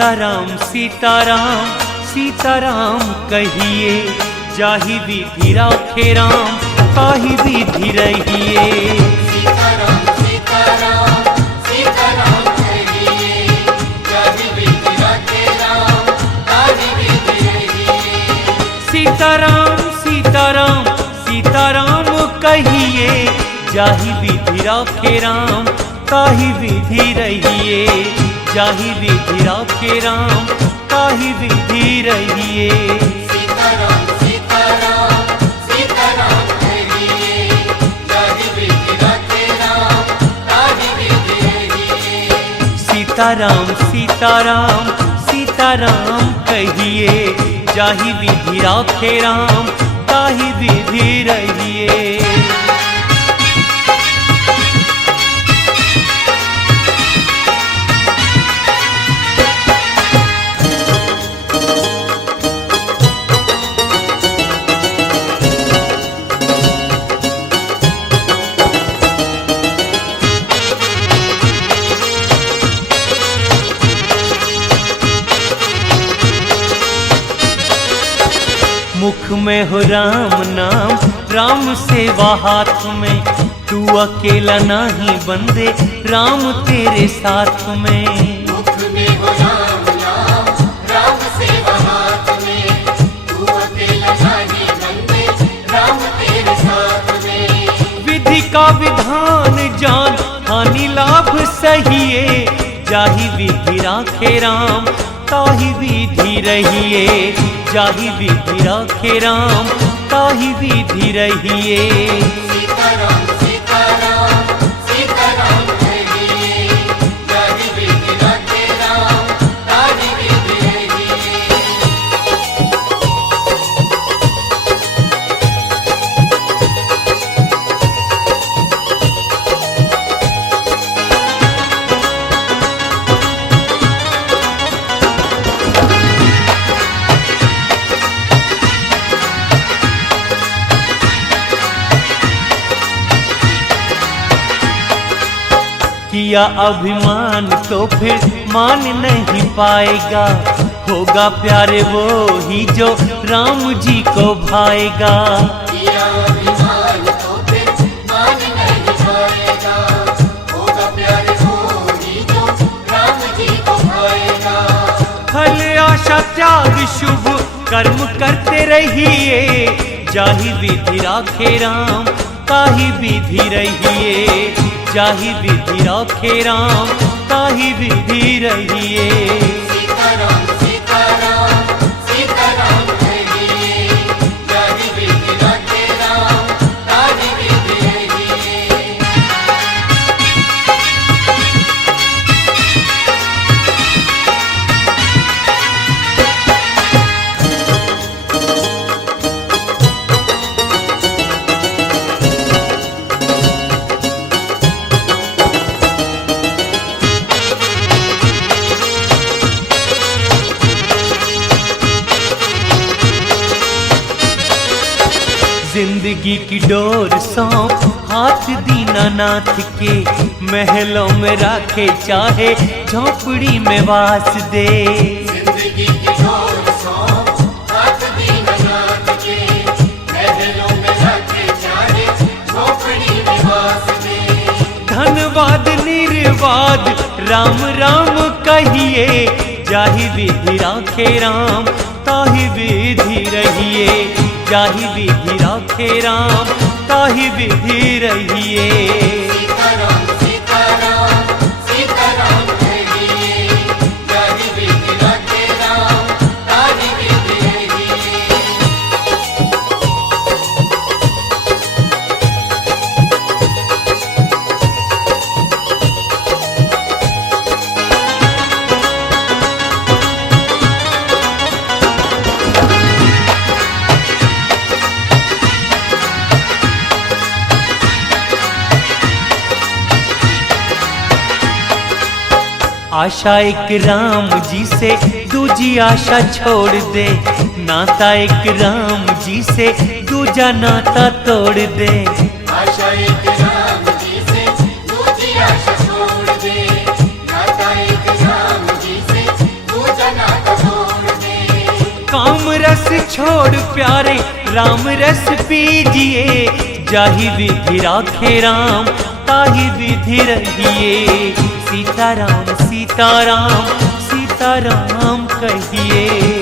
सीताराम सीताराम सीताराम कहिए, जाहि विधि राखे राम ताहि विधि रहिए। सीताराम सीताराम सीताराम कहिए, जाहि विधि राखे राम ताहि विधि रहिए। सीताराम सीताराम सीताराम कहिए, जाहि विधि राखे राम ताहि विधि रहिए। जाहि विधि राखे राम ताहि विधि रहिए। सीताराम सीताराम सीताराम कहिए, जाहि विधि राखे राम ताहि विधि रहिए। सीताराम सीताराम सीताराम कहिए, जाहि विधि राखे राम ताहि विधि रहिए। मुख में हो राम नाम, राम सेवा हाथ में, तू अकेला नहीं बंदे राम तेरे साथ में। मुख में हो राम नाम, राम सेवा हाथ में, तू अकेला नहीं बंदे राम तेरे साथ में। विधि का विधान जान, हानि लाभ सहिए, जाहि विधि राखे राम ताहि विधि रहिए। जाहि विधि राखे राम ताहि विधि रहिए। सीताराम सीताराम सीताराम कहिए, जाहि विधि राखे राम ताहि विधि रहिए। किया अभिमान तो फिर मान नहीं पाएगा, होगा प्यारे वो ही जो राम जी को भाएगा। किया अभिमान तो फिर मान नहीं पाएगा, होगा प्यारे वो ही जो राम जी को भाएगा। फल आशा त्याग शुभ कर्म करते रहिए, जाहि विधि राखे राम ताहि विधि रहिए। जाहि विधि राखे राम ताहि विधि रहिए। सीताराम सीताराम सीताराम कहिए, जाहि विधि राखे राम ताहि विधि रहिए। जिंदगी की डोर सौंप हाथ दीनानाथ के, महलों में राखे चाहे झोपड़ी में वास दे। जिंदगी की डोर सौंप हाथ दीनानाथ के, महलों में राखे चाहे झोपड़ी में वास दे। धनवाद निर्वाद राम राम कहिए, जाहि विधि राखे राम ताहि विधि रहिए। जाहि विधि राखे राम ताहि विधि रहिए। सीताराम सीताराम सीताराम कहिए, जाहि विधि राखे राम ताहि विधि रहिए। आशा एक राम जी से दूजी आशा छोड़ दे, नाता एक राम जी से दूजा नाता तोड़ दे। आशा एक राम जी से दूजी आशा छोड़ दे, नाता एक राम जी से हम रस छोड़ प्यारे राम रस पीजिए, जाहि विधि राखे राम ताहि विधि रहिए। सीताराम सीताराम सीताराम कहिए।